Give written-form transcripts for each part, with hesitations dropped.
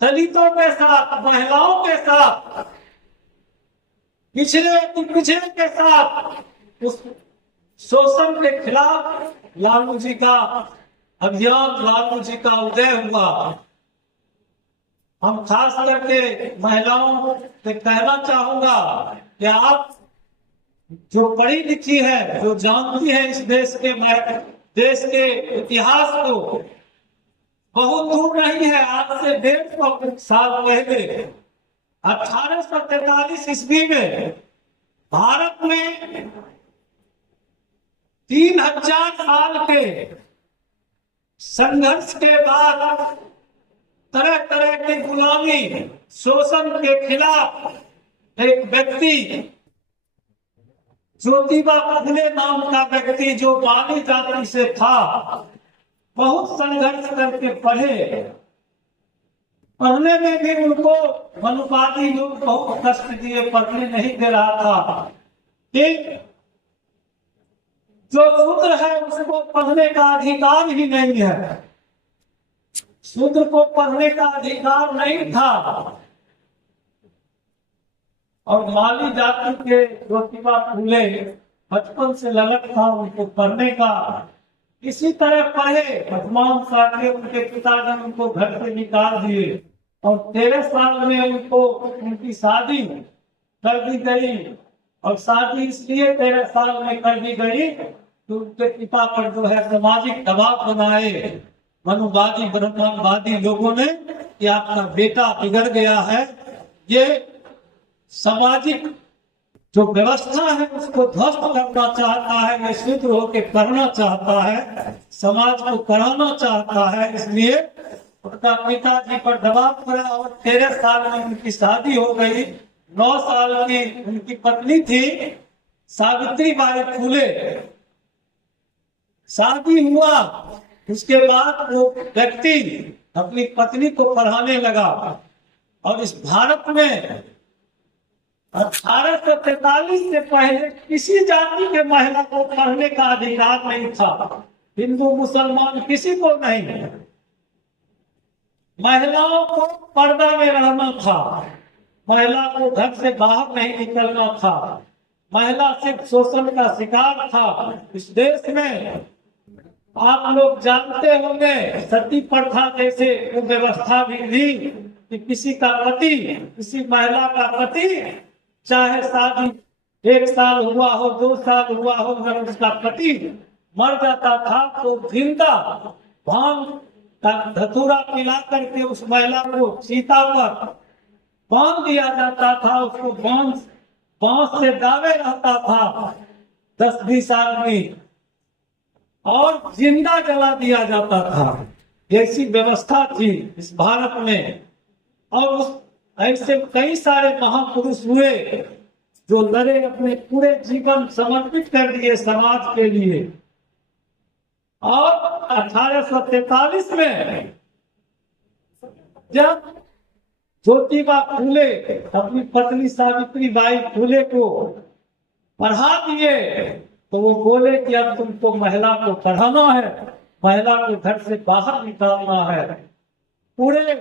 दलितों के साथ, महिलाओं के साथ, पिछड़े के साथ उस शोषण के खिलाफ लालू जी का अभियान, लालू जी का उदय हुआ। हम खास करके महिलाओं से कहना चाहूंगा कि आप जो पढ़ी लिखी है, जो जानती है इस देश के इतिहास को, बहुत दूर नहीं है, आज से 150 साल पहले 1843 ईस्वी में भारत में 3000 साल के संघर्ष के बाद, तरह तरह की गुलामी, शोषण के खिलाफ एक व्यक्ति, ज्योतिबा फुले नाम का व्यक्ति, जो बानी जाति से था, बहुत संघर्ष करके पढ़े। पढ़ने में भी उनको मनुवादी लोग बहुत कष्ट दिए, पढ़ने नहीं दे रहा था। कि जो शूद्र है उसको पढ़ने का अधिकार ही नहीं है, शूद्र को पढ़ने का अधिकार नहीं था। और माली जाति के ज्योतिबा फुले बचपन से ललक था उनको पढ़ने का। इसी तरह पढ़े, वर्तमान साल उनके पिताजी उनको घर से निकाल दिए और 13 साल में उनकी शादी कर दी गई। और शादी इसलिए 13 साल में कर दी गई तो उनके पिता पर जो है सामाजिक दबाव बनाए मनुवादी ब्राह्मणवादी लोगों ने कि आपका बेटा बिगड़ गया है, ये सामाजिक जो व्यवस्था है उसको ध्वस्त करना चाहता है, ये शूद्र होकर करना चाहता है, समाज को कराना चाहता है। इसलिए उनका पिताजी पर दबाव पड़ा और 13 साल में उनकी शादी हो गई। 9 साल की उनकी पत्नी थी सावित्री बाई फुले। शादी हुआ, उसके बाद वो व्यक्ति अपनी पत्नी को पढ़ाने लगा। और इस भारत में 1843 से पहले किसी जाति के महिला को पढ़ने का अधिकार नहीं था, हिंदू मुसलमान किसी को नहीं। महिलाओं को पर्दा में रहना था, महिला को घर से बाहर नहीं निकलना था, महिला सिर्फ शोषण का शिकार था। इस देश में आप लोग जानते होंगे सती प्रथा जैसे वो व्यवस्था भी थी कि किसी का पति, किसी महिला का पति, चाहे शादी 1 साल हुआ हो, 2 साल हुआ हो, अगर उसका पति मर जाता था तो जिंदा भांग का धतूरा पिला करके उस महिला को सीता पर बांध दिया जाता था। उसको बांस से दावे रहता था 10-20 आदमी और जिंदा जला दिया जाता था। ऐसी व्यवस्था थी इस भारत में। और उस ऐसे कई सारे महापुरुष हुए जो लड़े, अपने पूरे जीवन समर्पित कर दिए समाज के लिए। और 1843 में जब ज्योतिबा फुले अपनी पत्नी सावित्री बाई फुले को पढ़ा दिए तो वो बोले कि अब तुमको महिला को पढ़ाना है, महिला को घर से बाहर निकालना है। पूरे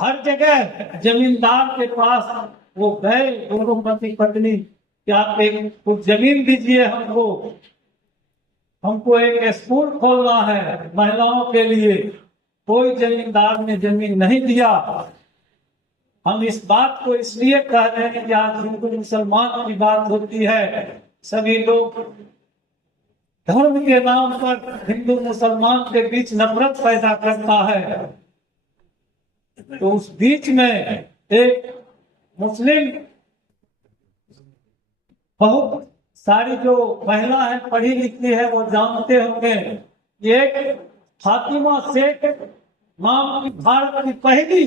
हर जगह जमींदार के पास वो गए, दोनों पति पत्नी, क्या कुछ जमीन दीजिए हमको एक स्कूल खोलना है महिलाओं के लिए। कोई जमींदार ने जमीन नहीं दिया। हम इस बात को इसलिए कह रहे हैं कि आज हिंदू मुसलमान की बात होती है, सभी लोग धर्म के नाम पर हिंदू मुसलमान के बीच नफरत पैदा करता है। तो उस बीच में एक मुस्लिम, बहुत सारी जो महिला है पढ़ी लिखी है वो जानते होंगे, एक फातिमा शेख नाम की भारत की पहली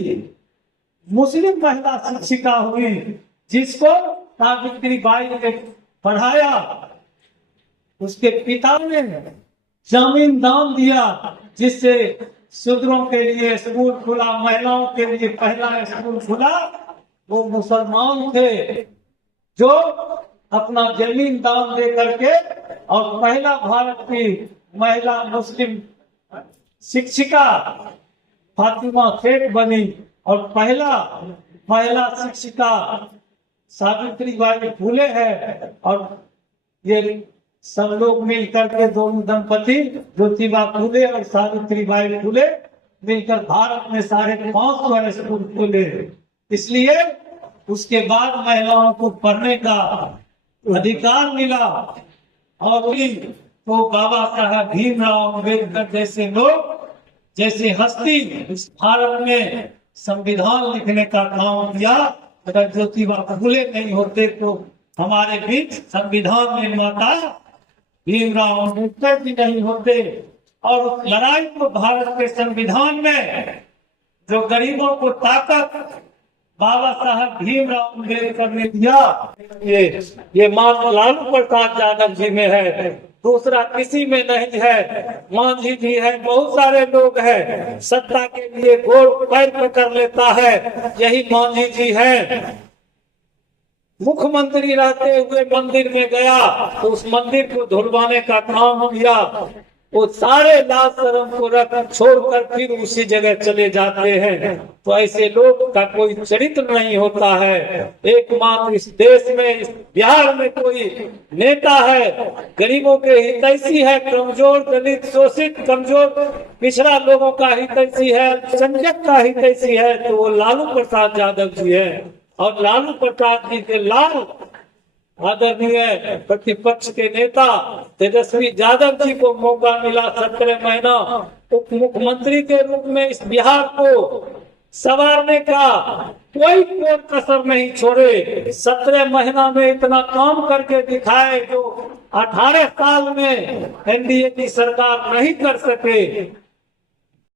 मुस्लिम महिला शिक्षिका हुई, जिसको सावित्री बाई ने पढ़ाया। उसके पिता ने जमीन दान दिया, जिससे शूद्रों के लिए स्कूल खुला, महिलाओं के लिए पहला स्कूल खुला। वो मुसलमान थे जो अपना जमीन दान दे करके और पहला भारत की महिला मुस्लिम शिक्षिका फातिमा शेख बनी और पहला महिला शिक्षिका सावित्रीबाई फुले है। और ये सब लोग मिलकर के दोनों दंपति ज्योतिबा फुले और सावित्रीबाई फुले मिलकर भारत में 550 स्कूल खोले। इसलिए उसके बाद महिलाओं को पढ़ने का अधिकार मिला और तो बाबा साहब भीमराव अम्बेडकर जैसे लोग, जैसे हस्ती भारत में संविधान लिखने का काम किया। अगर ज्योतिबा फुले नहीं होते तो हमारे बीच संविधान निर्माता भीमराव अम्बेडकर भी नहीं होते। और उस लड़ाई को भारत के संविधान में जो गरीबों को ताकत बाबा साहब भीमराव अम्बेडकर ने दिया, ये मानो लालू प्रसाद यादव जी में है, दूसरा किसी में नहीं है। मांझी जी है, बहुत सारे लोग हैं, सत्ता के लिए गोड़ पैर पकड़ लेता है, यही मांझी जी है। मुख्यमंत्री रहते हुए मंदिर में गया तो उस मंदिर को धुलवाने का काम किया। वो सारे लाज शर्म को रख छोड़कर फिर उसी जगह चले जाते हैं। तो ऐसे लोग का कोई चरित्र नहीं होता है। एकमात्र इस देश में, इस बिहार में कोई नेता है गरीबों के हितैषी है, कमजोर दलित शोषित कमजोर पिछड़ा लोगों का हितैषी है, अल्पसंख्यक का हितैषी है, तो वो लालू प्रसाद यादव जी है। और लालू प्रसाद जी के लाल आदरणीय प्रतिपक्ष के नेता तेजस्वी यादव जी को मौका मिला 17 महीना उप मुख्यमंत्री के रूप में इस बिहार को संवारने का, कोई कसर नहीं छोड़े। 17 महीना में इतना काम करके दिखाए जो 18 साल में एनडीए की सरकार नहीं कर सके।